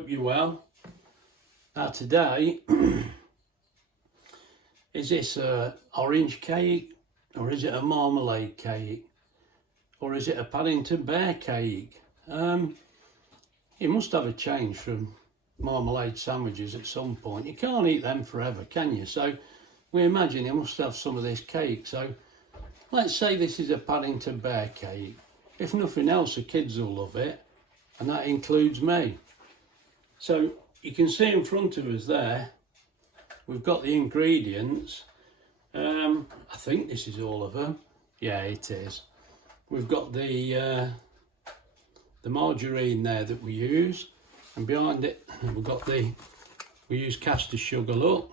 hope you're well. Today, is this a orange cake, or is it a marmalade cake, or is it a Paddington bear cake? You must have a change from marmalade sandwiches at some point. You can't eat them forever, can you? So we imagine you must have some of this cake. So let's say this is a Paddington bear cake. If nothing else, the kids will love it, and that includes me. So you can see in front of us there, we've got the ingredients. I think this is all of them. Yeah, it is. We've got the margarine there that we use, and behind it we use caster sugar, look.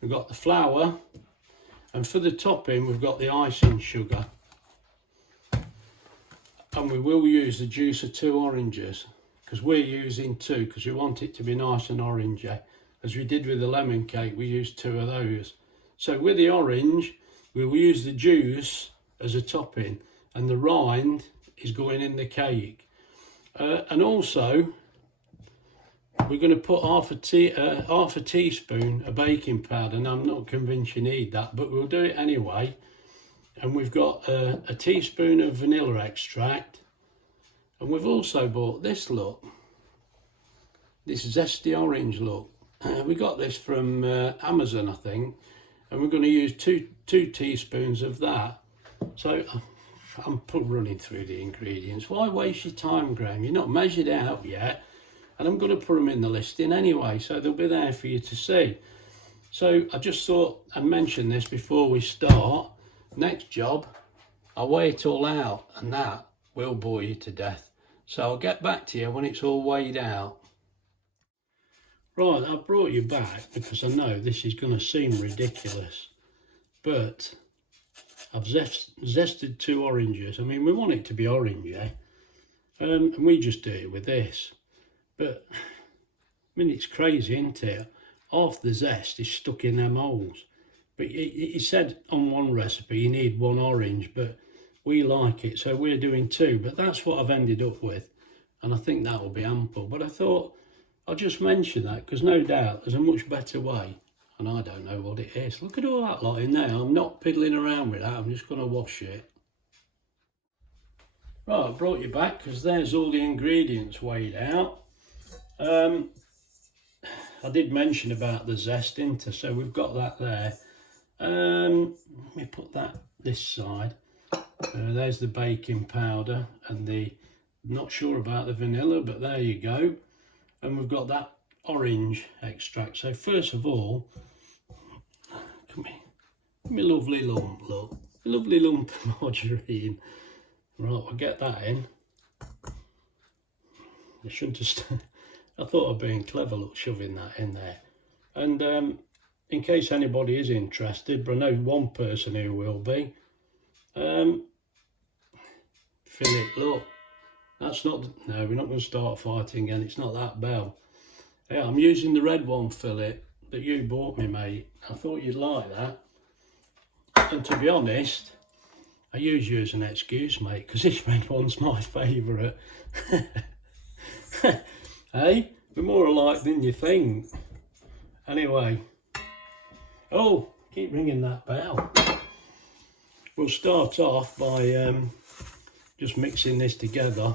We've got the flour, and for the topping we've got the icing sugar, and we will use the juice of 2 oranges, because we're using 2 because we want it to be nice and orangey. As we did with the lemon cake, we used 2 of those. So with the orange, we will use the juice as a topping, and the rind is going in the cake. And also, we're going to put half a teaspoon of baking powder, and I'm not convinced you need that, but we'll do it anyway. And we've got a teaspoon of vanilla extract, and we've also bought this, look, this zesty orange, look. We got this from Amazon, I think, and we're going to use two teaspoons of that. So I'm running through the ingredients. Why waste your time, Graham? You're not measured out yet, and I'm going to put them in the listing anyway, so they'll be there for you to see. So I just thought I'd mention this before we start. Next job, I'll weigh it all out, and that will bore you to death. So I'll get back to you when it's all weighed out. Right, I've brought you back because I know this is going to seem ridiculous, but I've zested 2 oranges. I mean, we want it to be orangey, and we just do it with this. But, I mean, it's crazy, isn't it? Half the zest is stuck in them holes. But it said on one recipe you need 1 orange, but we like it, so we're doing 2. But that's what I've ended up with, and I think that will be ample. But I thought I'll just mention that, because no doubt there's a much better way, and I don't know what it is. Look at all that lot in there. I'm not piddling around with that. I'm just going to wash it. Right, I brought you back because there's all the ingredients weighed out. I did mention about the zest, didn't I? So we've got that there. Let me put that this side. There's the baking powder and the, not sure about the vanilla, but there you go. And we've got that orange extract. So first of all, come here, give me a lovely lump, look, a lovely lump of margarine. Right, we'll get that in. I shouldn't have, I thought I'd been clever, look, shoving that in there. And in case anybody is interested, but I know one person who will be, fill it, look. That's not, no, we're not going to start fighting again. It's not that bell. Yeah, I'm using the red one fillet that you bought me, mate. I thought you'd like that. And to be honest, I use you as an excuse, mate, because this red one's my favourite. Hey, we're more alike than you think. Anyway, oh, keep ringing that bell. We'll start off by just mixing this together.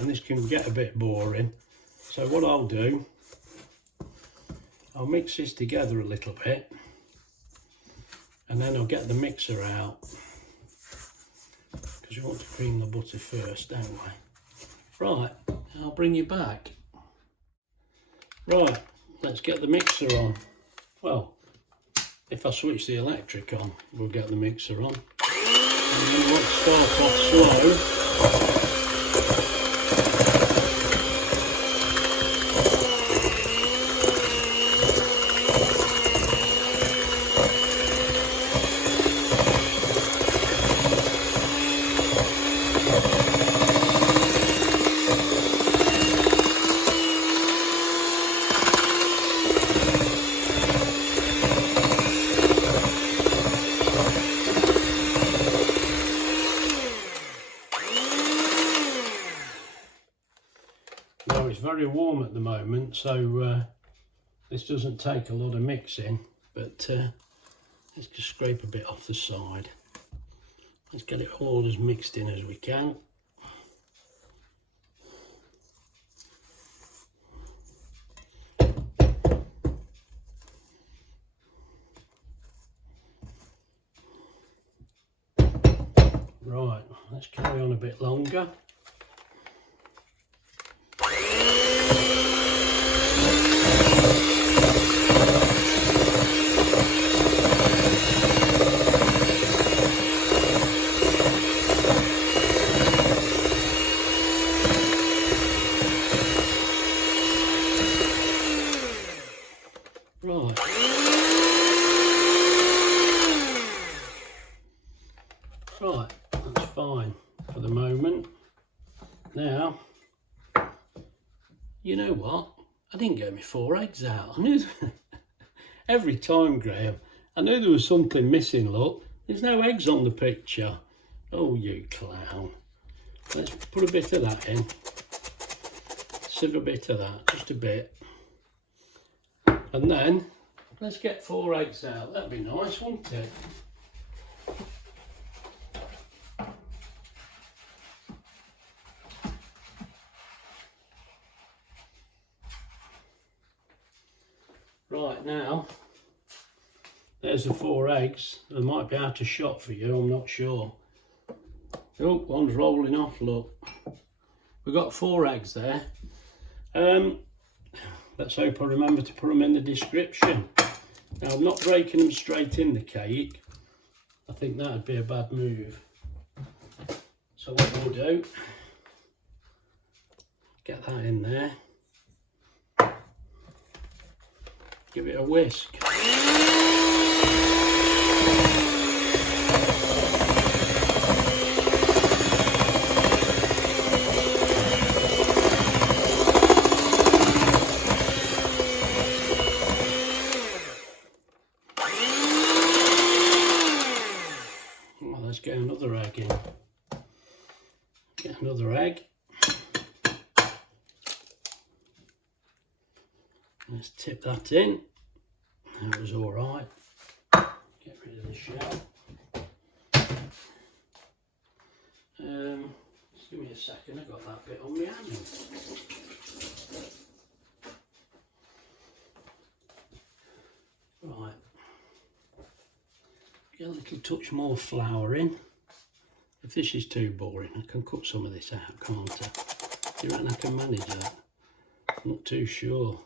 And this can get a bit boring. So what I'll do, I'll mix this together a little bit, and then I'll get the mixer out, because we want to cream the butter first, don't we? Right, I'll bring you back. Right, let's get the mixer on. Well, if I switch the electric on, we'll get the mixer on. And then we'll start off slow. very warm at the moment, so this doesn't take a lot of mixing, but let's just scrape a bit off the side. Let's get it all as mixed in as we can. Right, let's carry on a bit longer. Right, that's fine for the moment. Now, you know what? I didn't get my 4 eggs out. I knew every time, Graham, I knew there was something missing. Look, there's no eggs on the picture. Oh, you clown. Let's put a bit of that in. Sieve a bit of that, just a bit. And then, let's get 4 eggs out. That'd be nice, wouldn't it? Right, now, there's the 4 eggs. They might be out of shot for you, I'm not sure. Oh, one's rolling off, look. We've got 4 eggs there. Let's hope I remember to put them in the description. Now, I'm not breaking them straight in the cake. I think that would be a bad move. So what we'll do, get that in there. Give it a whisk. Well, let's get another egg in. Get another egg. Let's tip that in. That was all right. Get rid of the shell. Just give me a second. I got that bit on my hand. Right. Get a little touch more flour in. If this is too boring, I can cut some of this out, can't I? Do you reckon I can manage that? I'm not too sure.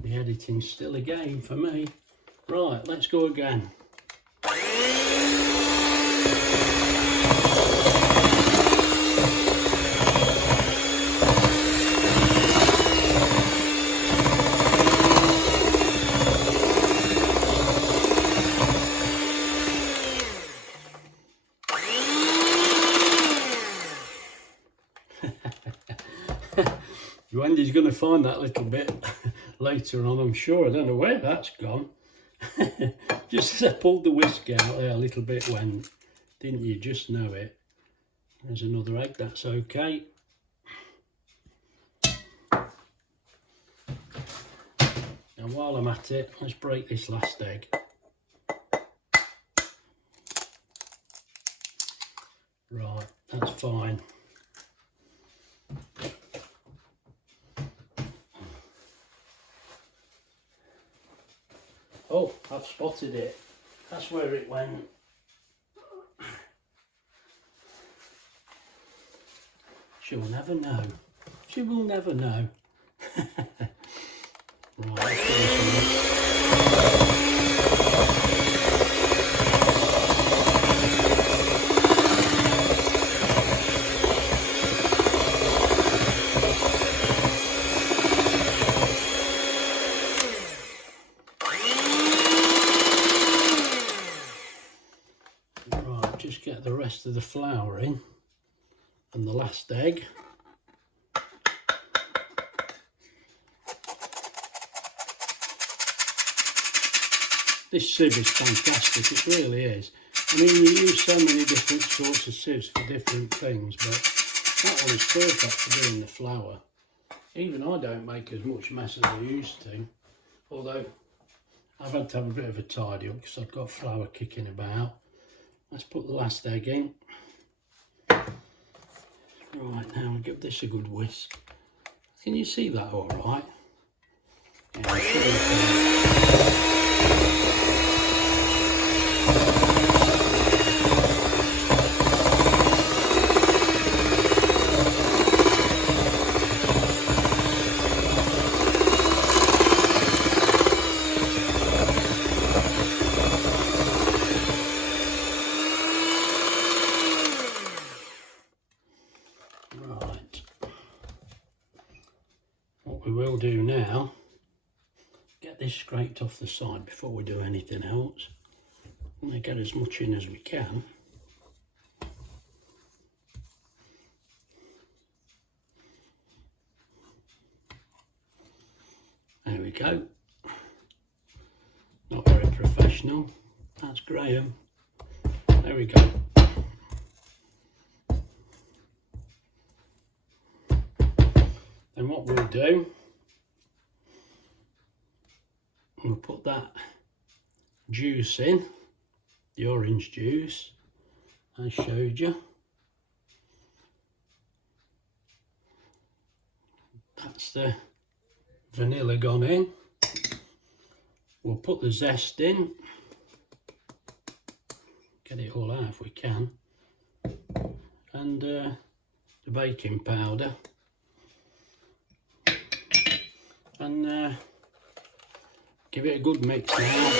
The editing's still a game for me. Right, let's go again. Wendy's going to find that little bit later on, I'm sure. I don't know where that's gone. Just as I pulled the whisk out there, a little bit went. Didn't you just know it? There's another egg, that's okay. Now while I'm at it, let's break this last egg. Right, that's fine. Oh, I've spotted it. That's where it went. She will never know. She will never know. Right, just get the rest of the flour in and the last egg. This sieve is fantastic, it really is. I mean, you use so many different sorts of sieves for different things, but that one is perfect for doing the flour. Even I don't make as much mess as I used to, although I've had to have a bit of a tidy up because I've got flour kicking about. Let's put the last egg in. Right, now we'll give this a good whisk. Can you see that all right? Yeah, what we will do now, get this scraped off the side before we do anything else. I'm going to get as much in as we can. There we go. Not very professional. That's Graham. There we go. Then what we'll do, we'll put that juice in, the orange juice I showed you. That's the vanilla gone in. We'll put the zest in, get it all out if we can, and the baking powder, and give it a good mix now.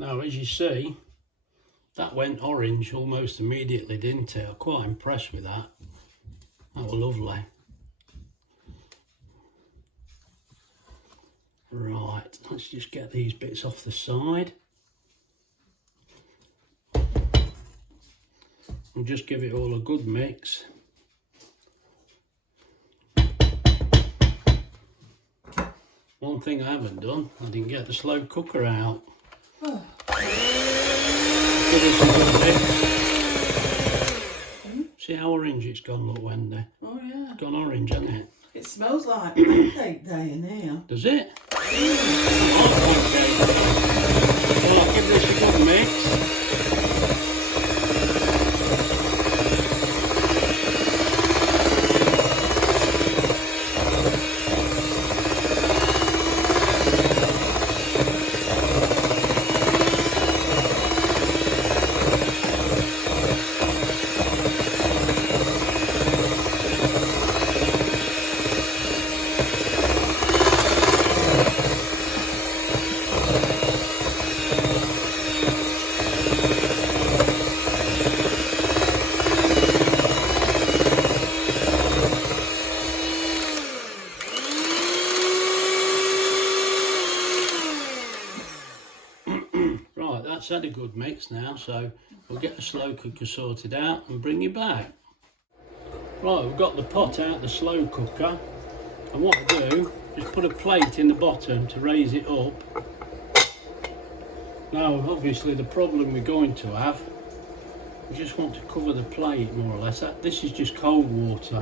Now, as you see, that went orange almost immediately, didn't it? I'm quite impressed with that. That was lovely. Right, let's just get these bits off the side. And just give it all a good mix. One thing I haven't done, I didn't get the slow cooker out. Oh. Give this a good mix. See how orange it's gone, look, Wendy. Oh yeah. It's gone orange, hasn't it? It smells like pancake day in here. Does it? Well, I'll give this a good mix. That's had a good mix now, so we'll get the slow cooker sorted out and bring you back. Right, we've got the pot out the slow cooker, and what we'll do is put a plate in the bottom to raise it up. Now obviously the problem we're going to have, we just want to cover the plate more or less. This is just cold water,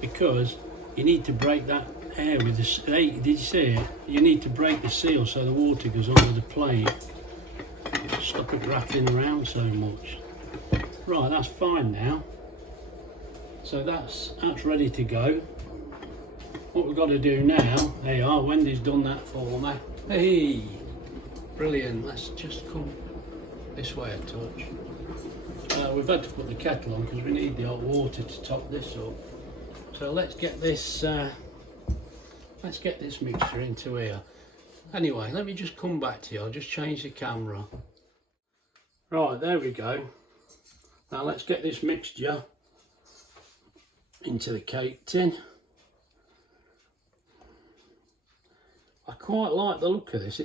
because you need to break that air with the, hey, did you see it? You need to break the seal so the water goes under the plate. Stop it rattling around so much. Right, that's fine now. So that's ready to go. What we've got to do now, there you are, Wendy's done that for me. Hey, brilliant. Let's just come this way a touch. We've had to put the kettle on because we need the hot water to top this up. So let's get this mixture into here. Anyway, let me just come back to you. I'll just change the camera. Right, there we go. Now let's get this mixture into the cake tin. I quite like the look of this.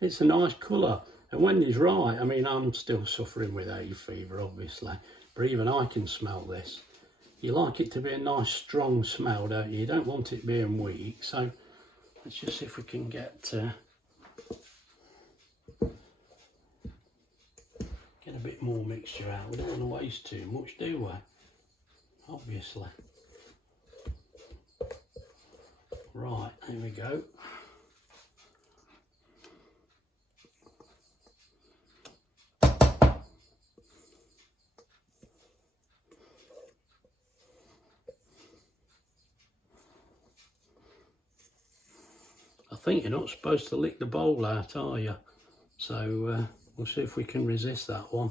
It's a nice colour, and when it's right, I mean, I'm still suffering with hay fever obviously, but even I can smell this. You like it to be a nice strong smell, don't you? You don't want it being weak. So let's just see if we can get a bit more mixture out. We don't want to waste too much, do we? Obviously. Right, here we go. I think you're not supposed to lick the bowl out, are you? So we'll see if we can resist that one.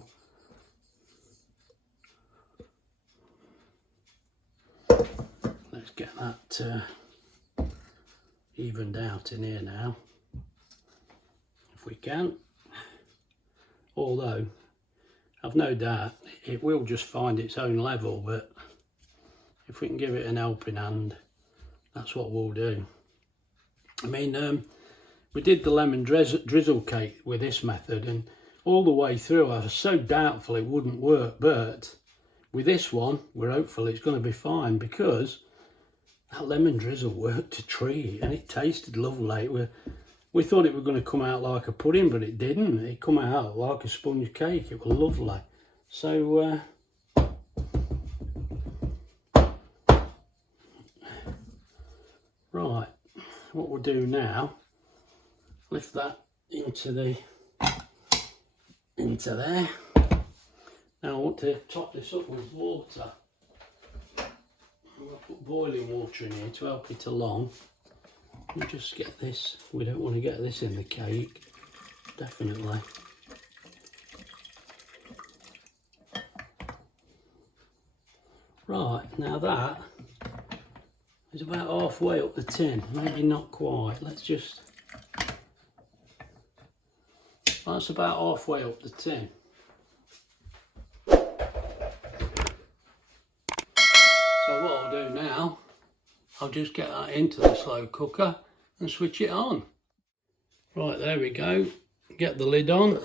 Let's get that evened out in here now, if we can. Although, I've no doubt it will just find its own level, but if we can give it an helping hand, that's what we'll do. I mean, we did the lemon drizzle cake with this method, and all the way through I was so doubtful it wouldn't work, but with this one we're hopeful it's going to be fine, because that lemon drizzle worked a treat and it tasted lovely. We thought it was going to come out like a pudding, but it didn't. It come out like a sponge cake. It was lovely. So right, what we'll do now, lift that into there. Now I want to top this up with water. I'll put boiling water in here to help it along. And just get this, we don't want to get this in the cake, definitely. Right, now that is about halfway up the tin, maybe not quite. Let's just, that's about halfway up the tin. So what I'll do now, I'll just get that into the slow cooker and switch it on. Right, there we go. Get the lid on.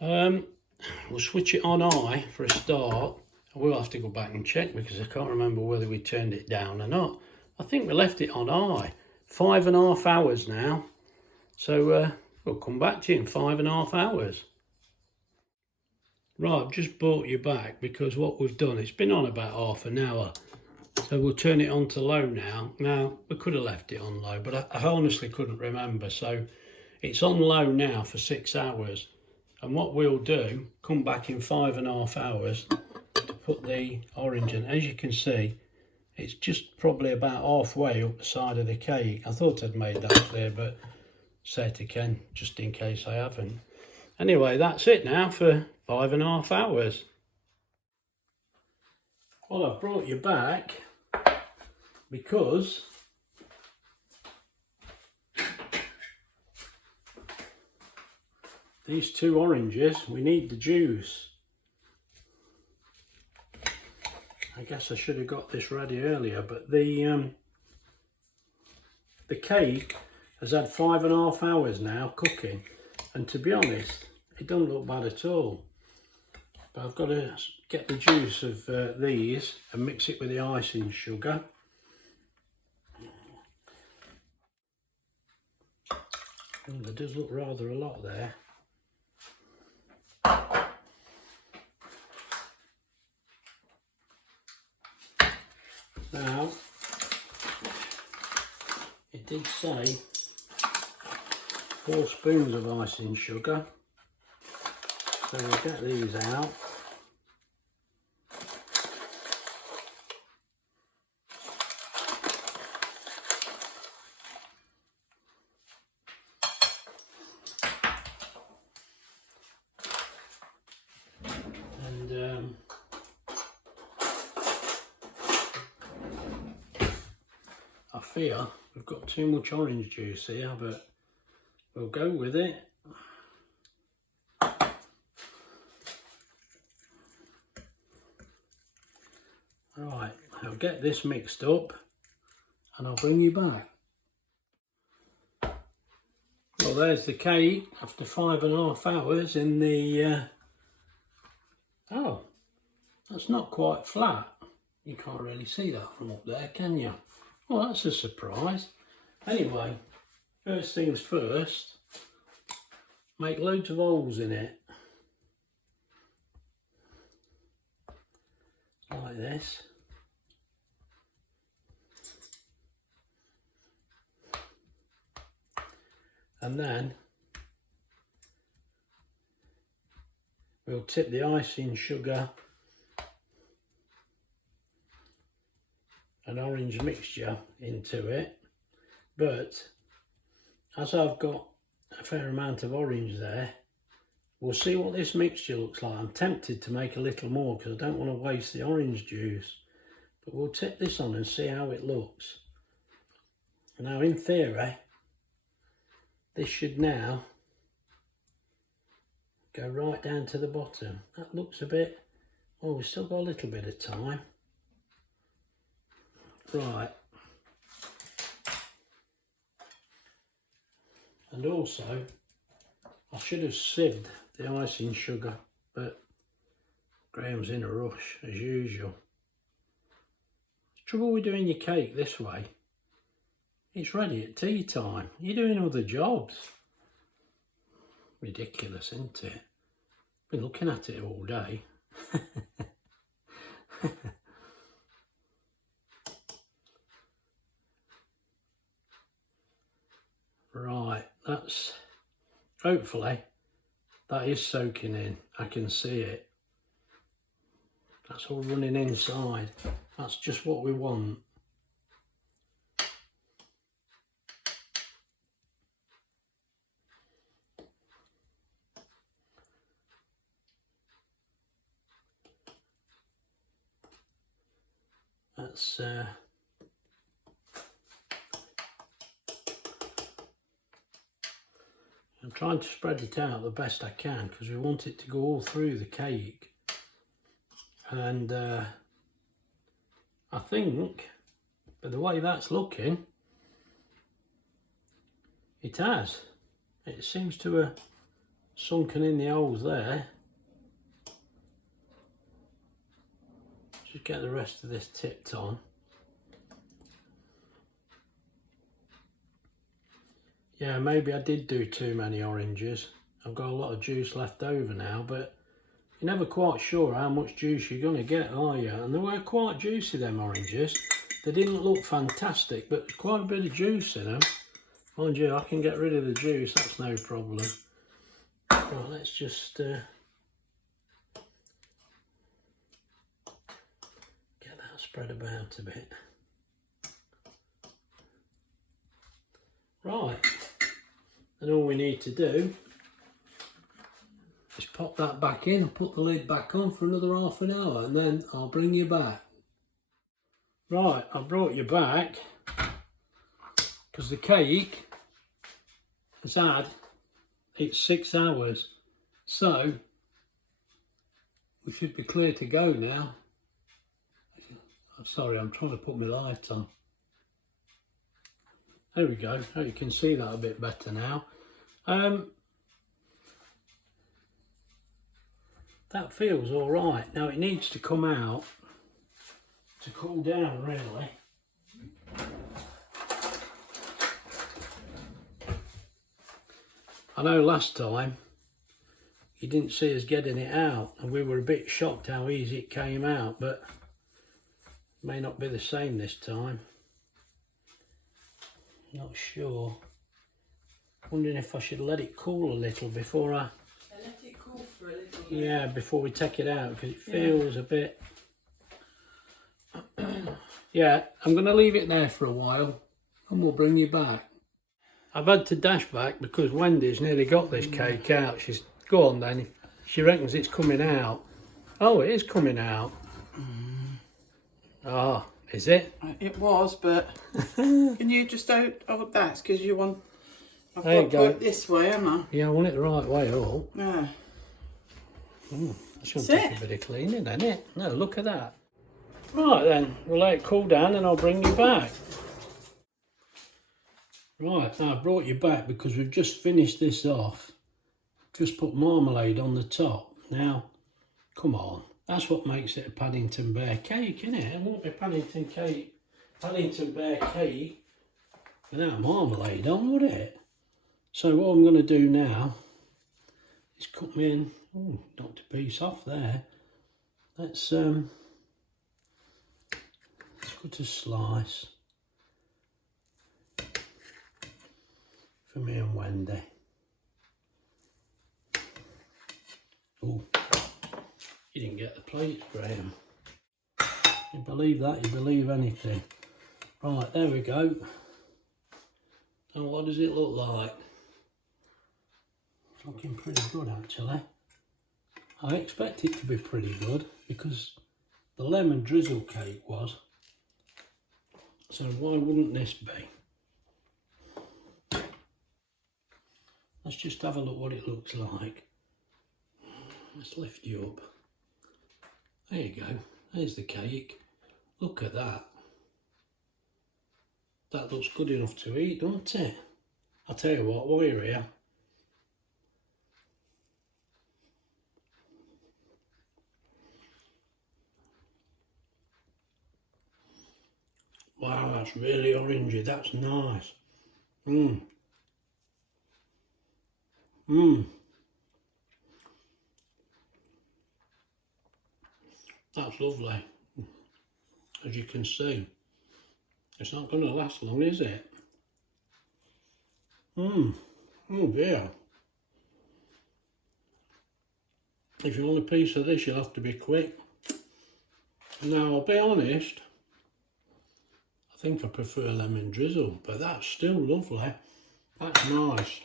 We'll switch it on high for a start. I will have to go back and check because I can't remember whether we turned it down or not. I think we left it on high. 5.5 hours now. So we'll come back to you in 5.5 hours. Right, I've just brought you back because what we've done, it's been on about half an hour. So we'll turn it on to low now. Now, we could have left it on low, but I honestly couldn't remember. So it's on low now for 6 hours. And what we'll do, come back in 5.5 hours to put the orange in. As you can see, it's just probably about halfway up the side of the cake. I thought I'd made that clear, but say it again, just in case I haven't. Anyway, that's it now for 5.5 hours. Well, I've brought you back because these 2 oranges, we need the juice. I guess I should have got this ready earlier, but the cake has had 5.5 hours now cooking, and to be honest, it don't look bad at all. But I've got to get the juice of these and mix it with the icing sugar. Oh, there does look rather a lot there. Now, it did say 4 spoons of icing sugar. So we'll get these out. And I fear we've got too much orange juice here, but we'll go with it. Right, I'll get this mixed up and I'll bring you back. Well, there's the cake after 5.5 hours in the... oh, that's not quite flat. You can't really see that from up there, can you? Well, that's a surprise. Anyway, first things first, make loads of holes in it. Like this. And then we'll tip the icing sugar and orange mixture into it, but as I've got a fair amount of orange there, we'll see what this mixture looks like. I'm tempted to make a little more because I don't want to waste the orange juice, but we'll tip this on and see how it looks. Now in theory, this should now go right down to the bottom. That looks a bit, oh, we've still got a little bit of time. Right. And also, I should have sieved the icing sugar, but Graham's in a rush as usual. The trouble with doing your cake this way, it's ready at tea time. You're doing other jobs. Ridiculous, isn't it? Been looking at it all day. Right, that's, hopefully, that is soaking in. I can see it. That's all running inside. That's just what we want. That's I'm trying to spread it out the best I can because we want it to go all through the cake, and I think, by the way that's looking, it has. It seems to have sunken in the holes there. Just get the rest of this tipped on. Yeah, maybe I did do too many oranges. I've got a lot of juice left over now, but you're never quite sure how much juice you're going to get, are you? And they were quite juicy, them oranges. They didn't look fantastic, but there's quite a bit of juice in them. Mind you, I can get rid of the juice, that's no problem. Right, let's just get that spread about a bit. Right, and all we need to do is pop that back in and put the lid back on for another half an hour, and then I'll bring you back. Right, I brought you back because the cake has had its 6 hours, so we should be clear to go now. I'm sorry, I'm trying to put my light on. There we go. Oh, you can see that a bit better now. That feels all right. Now it needs to come out to cool down, really. I know last time you didn't see us getting it out and we were a bit shocked how easy it came out, but it may not be the same this time. Not sure. Wondering if I should let it cool a little before I... Let it cool for a little bit. Yeah, before we take it out, because it feels a bit... Yeah, I'm going to leave it there for a while and we'll bring you back. I've had to dash back because Wendy's nearly got this cake out. She's... Go on then. She reckons it's coming out. Oh, it is coming out. Ah, is it? It was, but can you just oh, that's because you want... I've There got to you go. put it this way, haven't I? Yeah, I want it the right way up. Yeah. That's going to That's take it. a bit of cleaning, isn't it? No, look at that. Right then, we'll let it cool down and I'll bring you back. Right, now I brought you back because we've just finished this off. Just put marmalade on the top. Now, come on, that's what makes it a Paddington Bear cake, isn't it? It won't be Paddington Bear cake without marmalade on, would it? So what I'm going to do now is cut me in. Oh, knocked a piece off there. Let's cut a slice for me and Wendy. Oh, you didn't get the plates, Graham. You believe that, you believe anything. Right, there we go. Now what does it look like? It's looking pretty good actually. I expect it to be pretty good because the lemon drizzle cake was. So why wouldn't this be? Let's just have a look what it looks like. Let's lift you up. There you go. There's the cake. Look at that. That looks good enough to eat, doesn't it? I'll tell you what, while you're here, wow, that's really orangey. That's nice. That's lovely. As you can see, it's not going to last long, is it? Oh dear. If you want a piece of this, you'll have to be quick. Now, I'll be honest, I think I prefer lemon drizzle, but that's still lovely. That's nice.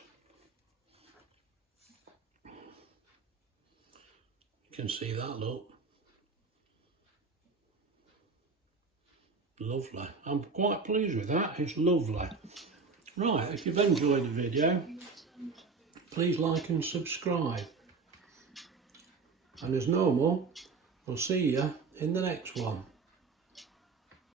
You can see that, look. Lovely. I'm quite pleased with that. It's lovely. Right, if you've enjoyed the video, please like and subscribe. And as normal, we'll see you in the next one.